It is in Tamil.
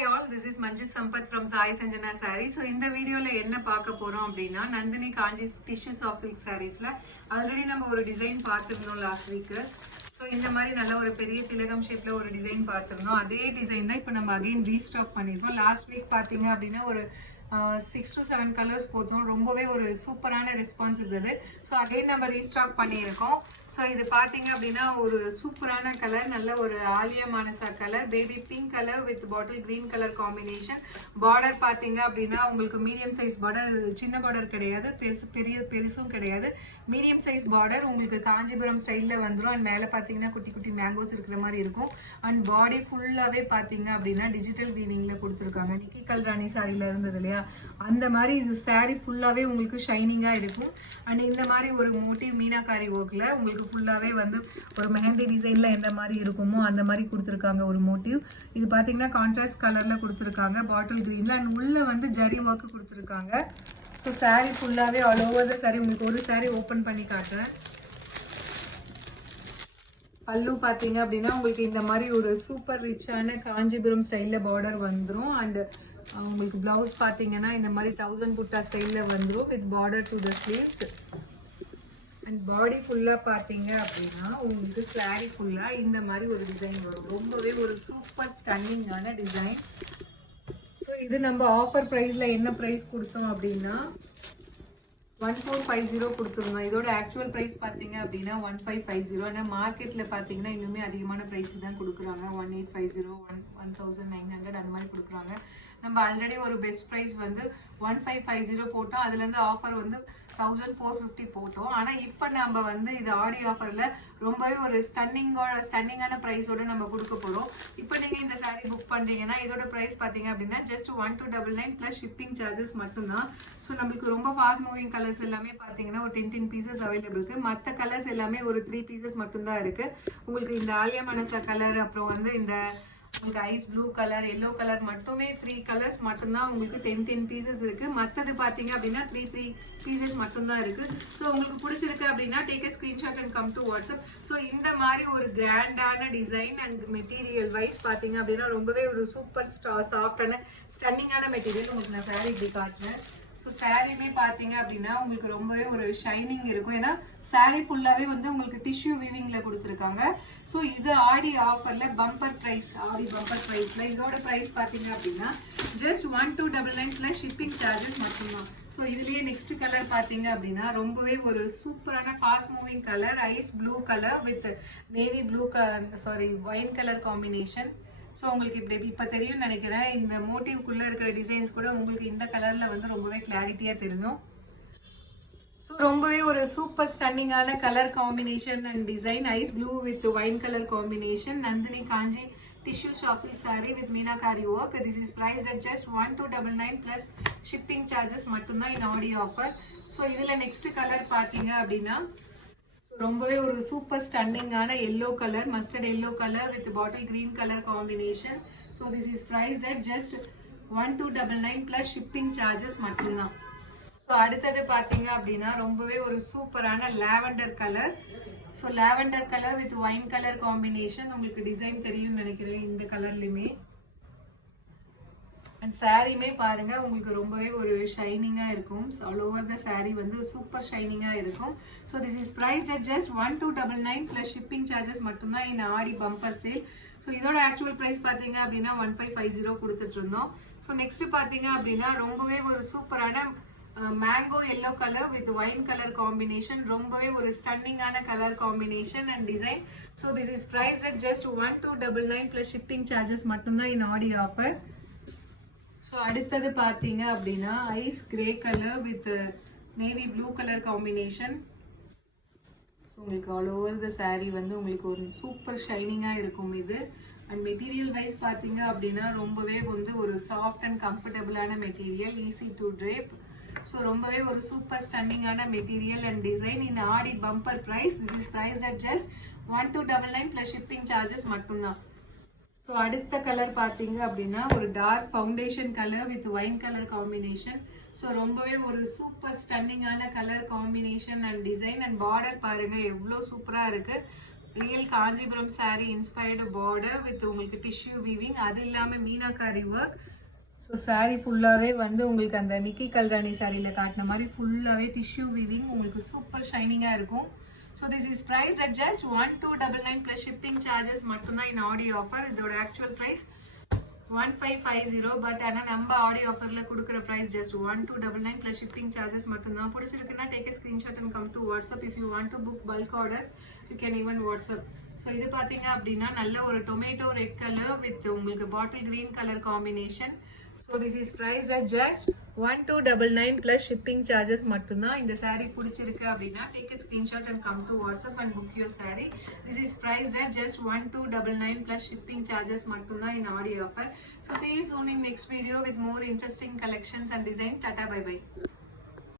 Hi all, this is Manju Sampath from Sai Sanjana Sarees. So இந்த வீடியோல என்ன பார்க்க போறோம் அப்படின்னா Nandini Kanchi tissue soft silk சாரீஸ்ல already நம்ம ஒரு டிசைன் பார்த்திருந்தோம் லாஸ்ட் வீக். ஸோ இந்த மாதிரி நல்ல ஒரு பெரிய திலகம் ஷேப்ல ஒரு டிசைன் பார்த்திருந்தோம். அதே டிசைன் தான் இப்போ நம்ம அகைன் ரீஸ்டாக் பண்ணியிருக்கோம். லாஸ்ட் வீக் பார்த்தீங்க அப்படின்னா ஒரு 6 to 7 கலர்ஸ் போதும். ரொம்பவே ஒரு சூப்பரான ரெஸ்பான்ஸ் இருந்தது. ஸோ அகைன் நம்ம ரீஸ்டாக் பண்ணியிருக்கோம். ஸோ இது பார்த்தீங்க அப்படின்னா ஒரு சூப்பரான கலர், நல்ல ஒரு Alia Manasa colour, baby pink colour with bottle green colour combination. Border பார்த்தீங்க அப்படின்னா உங்களுக்கு மீடியம் சைஸ் பார்டர், சின்ன பார்டர் கிடையாது, பெருசும் கிடையாது, மீடியம் சைஸ் பார்டர். உங்களுக்கு காஞ்சிபுரம் ஸ்டைலில் வந்துடும். அண்ட் மேலே பார்த்தீங்கன்னா குட்டி குட்டி மேங்கோஸ் இருக்கிற மாதிரி இருக்கும். அண்ட் பாடி ஃபுல்லாகவே பார்த்தீங்க அப்படின்னா டிஜிட்டல் வீவிங்கில் கொடுத்துருக்காங்க. நிக்கி கல்ராணி சாரியில் இருந்தது இல்லையா, அந்த மாதிரி இது சாரி ஃபுல்லாகவே உங்களுக்கு ஷைனிங்காக இருக்கும். அண்ட் இந்த மாதிரி ஒரு மோட்டிவ் மீனாக்காரி ஒர்க்கில் உங்களுக்கு ஃபுல்லாகவே வந்து ஒரு மெஹந்தி டிசைனில் எந்த மாதிரி இருக்குமோ அந்த மாதிரி கொடுத்துருக்காங்க ஒரு மோட்டிவ். இது பார்த்தீங்கன்னா கான்ட்ராஸ்ட் கலரில் கொடுத்துருக்காங்க, பாட்டில் க்ரீனில். அண்ட் உள்ளே வந்து ஜரி ஒர்க்கு கொடுத்துருக்காங்க. ஸோ சாரி ஃபுல்லாகவே ஆல் ஓவர் த சாரி. உங்களுக்கு ஒரு சாரி ஓப்பன் பண்ணி காட்டுறேன். பல்லு பார்த்தீங்க அப்படின்னா உங்களுக்கு இந்த மாதிரி ஒரு சூப்பர் ரிச்சான காஞ்சிபுரம் ஸ்டைலில் பார்டர் வந்துடும். அண்ட் உங்களுக்கு பிளவுஸ் பார்த்தீங்கன்னா இந்த மாதிரி 1000 புட்டா ஸ்டைலில் வந்துடும் with border to the sleeves. And body ஃபுல்லாக பார்த்தீங்க அப்படின்னா உங்களுக்கு சாரி ஃபுல்லாக இந்த மாதிரி ஒரு டிசைன் வரும். ரொம்பவே ஒரு சூப்பர் ஸ்டன்னிங்கான டிசைன். ஸோ இது நம்ம ஆஃபர் ப்ரைஸில் என்ன ப்ரைஸ் கொடுத்தோம் அப்படின்னா 1450 கொடுத்துருந்தோம். இதோட ஆக்சுவல் ப்ரைஸ் பார்த்தீங்க அப்படின்னா 1550. ஆனால் மார்க்கெட்டில் பார்த்தீங்கன்னா இன்னுமே அதிகமான ப்ரைஸ் தான் கொடுக்குறாங்க. 1850, 1900 அந்த மாதிரி கொடுக்குறாங்க. நம்ம ஆல்ரெடி ஒரு பெஸ்ட் ப்ரைஸ் வந்து 1550 போட்டோம். அதுலேருந்து ஆஃபர் வந்து 1450 போட்டோம். ஆனால் இப்போ நம்ம வந்து இது ஆடி ஆஃபரில் ரொம்பவே ஒரு ஸ்டன்னிங்கான ப்ரைஸோடு நம்ம கொடுக்க போகிறோம். இப்போ நீங்கள் இந்த சாரீ புக் பண்ணுறீங்கன்னா இதோட ப்ரைஸ் பார்த்தீங்க அப்படின்னா ஜஸ்ட் 1299 ப்ளஸ் ஷிப்பிங் சார்ஜஸ் மட்டும்தான். ஸோ நம்மளுக்கு ரொம்ப ஃபாஸ்ட் மூவிங் கலர்ஸ் எல்லாமே பார்த்தீங்கன்னா ஒரு 10 பீசஸ் அவைலபிள் இருக்குது. மற்ற கலர்ஸ் எல்லாமே ஒரு 3 பீசஸ் மட்டும்தான் இருக்குது. உங்களுக்கு இந்த ஆலியா மனசா கலர், அப்புறம் வந்து இந்த உங்களுக்கு ice blue colour, yellow colour மட்டுமே 3 கலர்ஸ் மட்டும்தான் உங்களுக்கு 10 பீசஸ் இருக்கு. மற்றது பார்த்தீங்க அப்படின்னா 3 பீசஸ் மட்டும்தான் இருக்கு. ஸோ உங்களுக்கு பிடிச்சிருக்கு அப்படின்னா take a screenshot and come to WhatsApp. So இந்த மாதிரி ஒரு கிராண்டான டிசைன் அண்ட் மெட்டீரியல் வைஸ் பார்த்தீங்க அப்படின்னா ரொம்பவே ஒரு சூப்பர் சாஃப்டான ஸ்டன்னிங்கான மெட்டீரியல். உங்களுக்கு நான் சாரீ இப்படி காட்டுறேன். ஸோ சாரியுமே பார்த்தீங்க அப்படின்னா உங்களுக்கு ரொம்பவே ஒரு ஷைனிங் இருக்கும். ஏன்னா சாரீ ஃபுல்லாகவே வந்து உங்களுக்கு டிஷ்யூ வீவிங்கில் கொடுத்துருக்காங்க. ஸோ இது ஆடி ஆஃபரில் பம்பர் ப்ரைஸ், ஆடி பம்பர் ப்ரைஸில் இதோட ப்ரைஸ் பார்த்தீங்க அப்படின்னா ஜஸ்ட் 1299 ப்ளஸ் ஷிப்பிங் சார்ஜஸ் மட்டும்தான். ஸோ இதுலேயே நெக்ஸ்ட் கலர் பார்த்தீங்க அப்படின்னா ரொம்பவே ஒரு சூப்பரான fast moving colour, ice blue colour with navy blue wine colour combination. So உங்களுக்கு இப்போ தெரியும்னு நினைக்கிறேன். இந்த மோட்டிவ்க்குள்ளே இருக்கிற டிசைன்ஸ் கூட உங்களுக்கு இந்த கலரில் வந்து ரொம்பவே கிளாரிட்டியாக தெரியும். ஸோ ரொம்பவே ஒரு சூப்பர் ஸ்டன்னிங்கான colour combination and design, ice blue with wine colour combination. Nandini Kanchi tissue soft silk sari with meenakari work. This is price at just 1299 plus shipping charges மட்டும்தான் இந்த ஆடி ஆஃபர். ஸோ இதில் நெக்ஸ்ட் கலர் பார்த்தீங்க அப்படின்னா ரொம்பவே ஒரு சூப்பர் ஸ்டன்னிங்கான yellow colour, mustard yellow colour with bottle green colour combination. So this is priced at just 1299 plus shipping charges மட்டும்தான். ஸோ அடுத்தது பார்த்தீங்க அப்படின்னா ரொம்பவே ஒரு சூப்பரான lavender colour. So lavender colour with wine colour combination. உங்களுக்கு டிசைன் தெரியும்னு நினைக்கிறேன் இந்த கலர்லையுமே. அண்ட் சாரியுமே பாருங்க உங்களுக்கு ரொம்பவே ஒரு ஷைனிங்காக இருக்கும். ஆல் ஓவர் த சாரி வந்து சூப்பர் ஷைனிங்காக இருக்கும். So this is priced at just 1299 plus shipping charges மட்டும்தான் இந்த ஆடி பம்பர் சேல். ஸோ இதோட ஆக்சுவல் ப்ரைஸ் பார்த்தீங்க அப்படின்னா 1550 கொடுத்துட்டு இருந்தோம். ஸோ நெக்ஸ்ட் பார்த்தீங்க அப்படின்னா ரொம்பவே ஒரு சூப்பரான mango yellow colour with wine colour combination. ரொம்பவே ஒரு ஸ்டன்னிங்கான colour combination and design. So this is priced at just 1299 plus shipping charges மட்டும்தான் இந்த ஆடி ஆஃபர். ஸோ அடுத்தது பார்த்தீங்க அப்படின்னா ice grey colour with navy blue colour combination. So உங்களுக்கு ஆல் ஓவர் த சாரீ வந்து உங்களுக்கு ஒரு சூப்பர் ஷைனிங்காக இருக்கும் இது. அண்ட் மெட்டீரியல் வைஸ் பார்த்தீங்க அப்படின்னா ரொம்பவே வந்து ஒரு சாஃப்ட் அண்ட் கம்ஃபர்டபுளான material, easy to drape. So ரொம்பவே ஒரு சூப்பர் ஸ்டன்னிங்கான மெட்டீரியல் அண்ட் டிசைன். இந்த Aadi bumper prize this is price at just 1299 plus shipping charges மட்டும்தான். ஸோ அடுத்த கலர் பார்த்தீங்க அப்படின்னா ஒரு dark foundation colour with wine colour combination. So ரொம்பவே ஒரு சூப்பர் ஸ்டன்னிங்கான colour combination and design. And border பாருங்க எவ்வளோ சூப்பராக இருக்கு. Real Kanchipuram saree inspired border with உங்களுக்கு டிஷ்யூ வீவிங், அது இல்லாமல் மீனாக்காரி ஒர்க். ஸோ saree ஃபுல்லாகவே வந்து உங்களுக்கு அந்த நிக்கி கல்ராணி சாரியில் காட்டின மாதிரி ஃபுல்லாகவே டிஷ்யூ வீவிங், உங்களுக்கு சூப்பர் ஷைனிங்காக இருக்கும். So this is price at just 1299 plus shipping charges மட்டும்தான் இன் ஆடியோ ஆஃபர். இதோட ஆக்சுவல் ப்ரைஸ் 1550, பட் ஆனால் நம்ம ஆடியோ ஆஃபரில் கொடுக்குற price just 1299 plus shipping charges மட்டும்தான். பிடிச்சிருக்குன்னா take a screenshot and come to WhatsApp. if you want to book bulk orders you can even WhatsApp. So இது பார்த்தீங்க அப்படின்னா நல்ல ஒரு டொமேட்டோ ரெட் கலர் வித் உங்களுக்கு bottle green colour combination. So this is price at just 1299 plus shipping charges மட்டும்தான். இந்த saree பிடிச்சிருக்கு அப்படின்னா take a screenshot and come to WhatsApp and book your saree. This is priced at just 1299 plus shipping charges மட்டும்தான் in audio offer. So see you soon in next video with more interesting collections and design. Tata, bye bye.